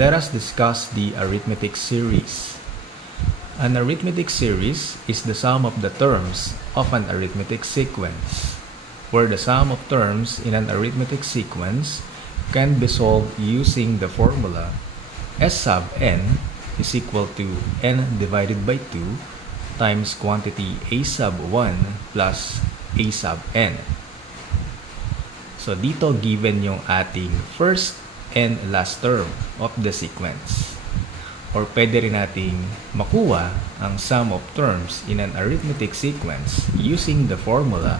let us discuss the arithmetic series. An arithmetic series is the sum of the terms of an arithmetic sequence, where the sum of terms in an arithmetic sequence can be solved using the formula S sub n is equal to n divided by 2 times quantity a sub 1 plus a sub n. So dito given yung ating first and last term of the sequence. Or pwede rin nating makuha ang sum of terms in an arithmetic sequence using the formula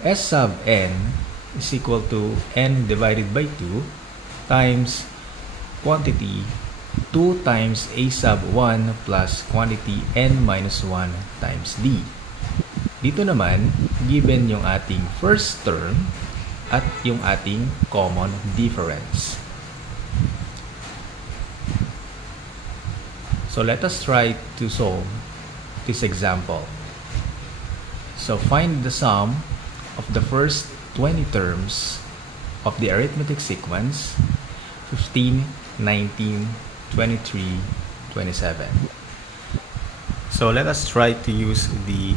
S sub n is equal to n divided by 2 times quantity 2 times a sub 1 plus quantity n minus 1 times d. Dito naman, given yung ating first term at yung ating common difference. So let us try to solve this example. So find the sum of the first 20 terms of the arithmetic sequence 15, 19, 23, 27. So let us try to use the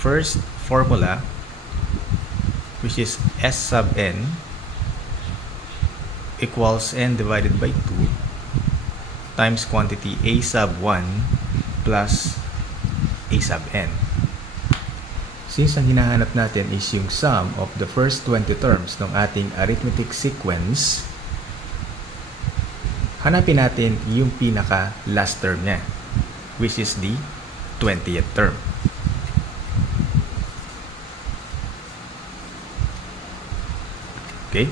first formula, which is S sub n equals n divided by 2 times quantity a sub 1 plus a sub n. Since ang hinahanap natin is yung sum of the first 20 terms ng ating arithmetic sequence, hanapin natin yung pinaka last term niya, which is the 20th term. Okay?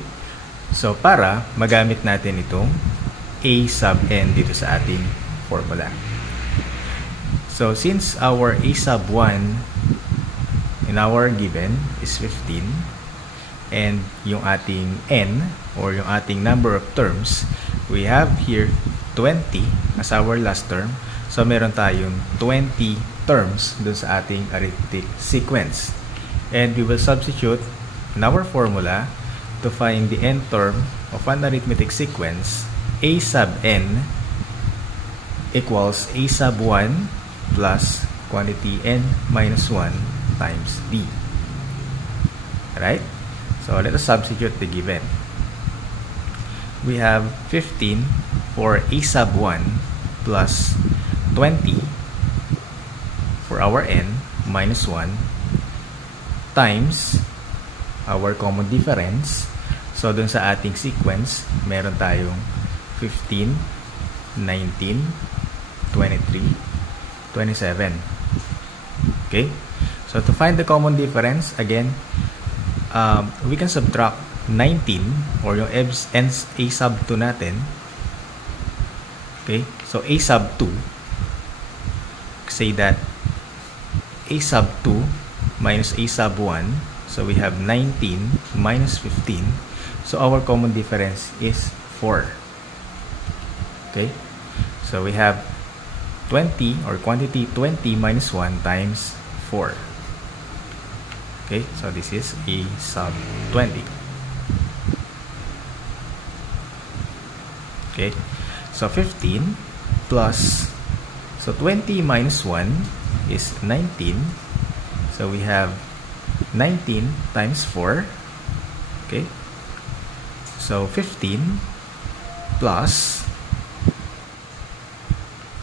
So para magamit natin itong a sub n dito sa ating formula. So since our a sub 1 in our given is 15 and yung ating n or yung ating number of terms, we have here 20 as our last term. So meron tayong 20 terms dun sa ating arithmetic sequence. And we will substitute in our formula to find the n term of an arithmetic sequence. A sub n equals a sub 1 plus quantity n minus 1 times d. Right? So let us substitute the given. We have 15 for a sub 1 plus 20 for our n minus 1 times our common difference. So dun sa ating sequence, meron tayong 15, 19, 23, 27. Okay? So to find the common difference, again, we can subtract 19 or yung a sub 2 natin. Okay? So a sub 2, say that a sub 2 minus a sub 1. So we have 19 minus 15. So our common difference is 4. Okay? So we have 20 or quantity 20 minus 1 times 4. Okay? So this is a sub 20. Okay? So 15 plus, so 20 minus 1 is 19. So we have 19 times 4. Okay? So 15 plus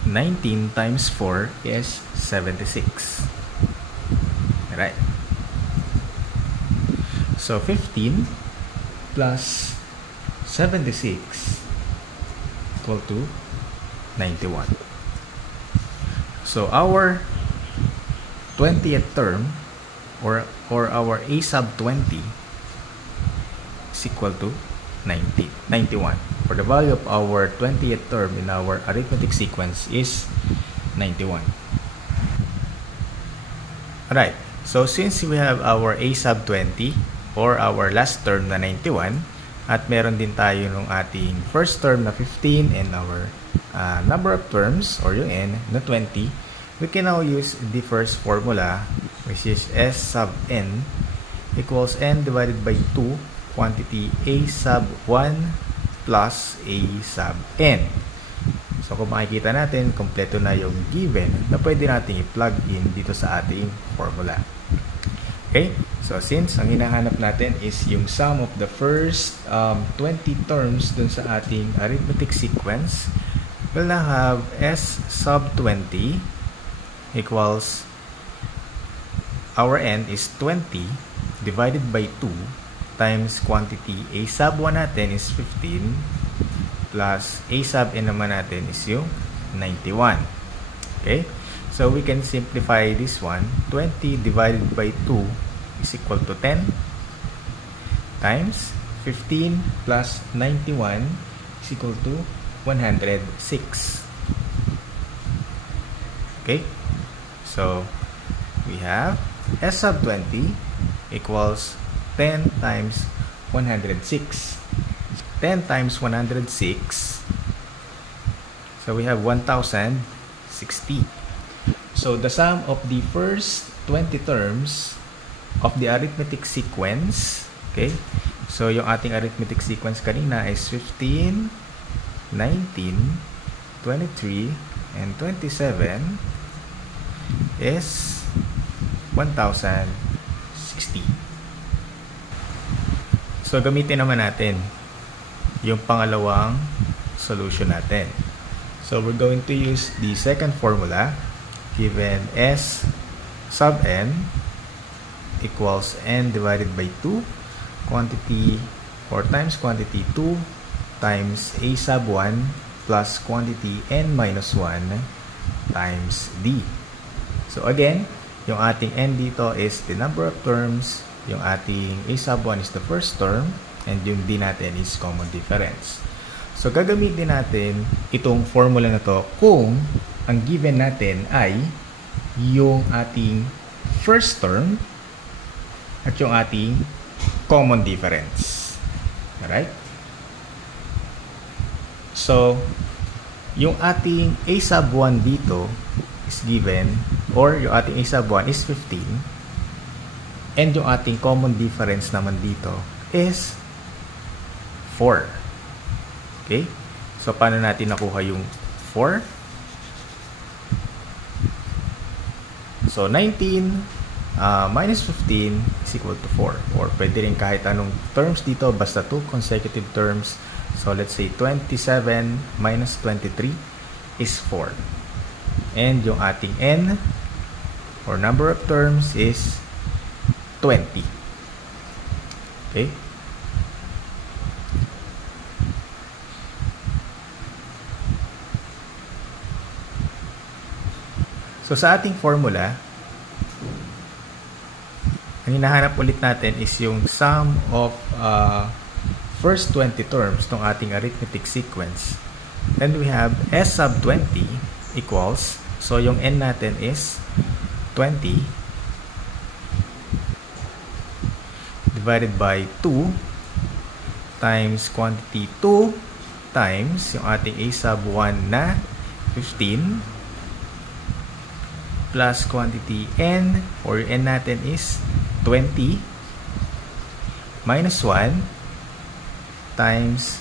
19 times 4 is 76. Alright. So 15 plus 76 equal to 91. So our 20th term or our a sub 20 is equal to 91. For the value of our 20th term in our arithmetic sequence is 91. Alright, so since we have our a sub 20 or our last term na 91 at meron din tayo nung ating first term na 15 and our number of terms or yung n na 20, we can now use the first formula, which is S sub n equals n divided by 2 quantity a sub 1 plus a sub n. So kung makikita natin, kompleto na yung given na pwede natin i-plug in dito sa ating formula. Okay? So since ang hinahanap natin is yung sum of the first 20 terms dun sa ating arithmetic sequence, we'll now have S sub 20 equals, our n is 20 divided by 2 times quantity A sub 1 natin is 15 plus A sub n naman natin is yung 91. Okay? So we can simplify this one. 20 divided by 2 is equal to 10 times 15 plus 91 is equal to 106. Okay? So we have S sub 20 equals 10 times 106. 10 times 106, so we have 1060. So the sum of the first 20 terms of the arithmetic sequence, okay, so yung ating arithmetic sequence kanina is 15, 19, 23, and 27 is 1060. So gamitin naman natin yung pangalawang solution natin. So we're going to use the second formula, given S sub n equals n divided by 2 quantity or times quantity 2 times A sub 1 plus quantity n minus 1 times D. So again, yung ating n dito is the number of terms, yung ating A sub 1 is the first term, and yung D natin is common difference. So gagamitin natin itong formula na to kung ang given natin ay yung ating first term at yung ating common difference. Alright? So yung ating A sub 1 dito is given, or yung ating A sub 1 is 15, and yung ating common difference naman dito is 4. Okay? So, paano natin nakuha yung 4? So, 19 minus 15 is equal to 4. Or pwede rin kahit anong terms dito, basta 2 consecutive terms. So, let's say 27 minus 23 is 4. And yung ating n, or number of terms, is 20. Okay? So sa ating formula, ang hinahanap ulit natin is yung sum of first 20 terms ng ating arithmetic sequence. And we have S sub 20 equals, so yung n natin is 20 divided by 2 times quantity 2 times yung ating A sub 1 na 15 plus quantity n, or n natin is 20 minus 1 times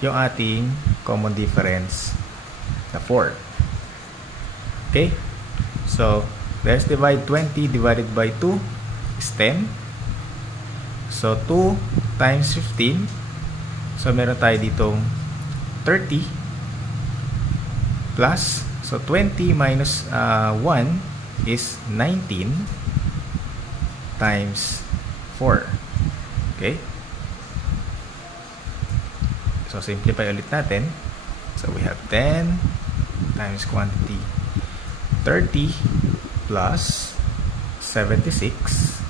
yung ating common difference na 4. Okay? So, let's divide 20 divided by 2 is 10. So, 2 times 15. So, meron tayo ditong 30 plus, so 20 minus 1 is 19 times 4. Okay? So, simplify ulit natin. So, we have 10 times quantity 30 plus 76.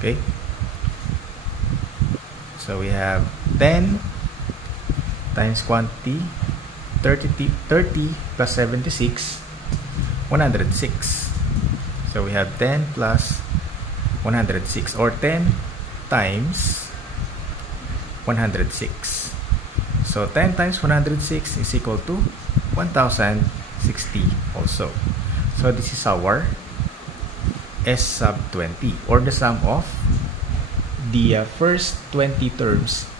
Okay? So, we have 10 times quantity 30 plus 76, 106. So we have 10 plus 106, or 10 times 106. So 10 times 106 is equal to 1060 also. So this is our S sub 20, or the sum of the first 20 terms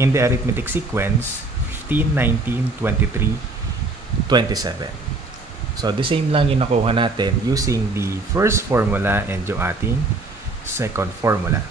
in the arithmetic sequence, 15, 19, 23, 27. So, the same lang yung nakuha natin using the first formula and yung ating second formula.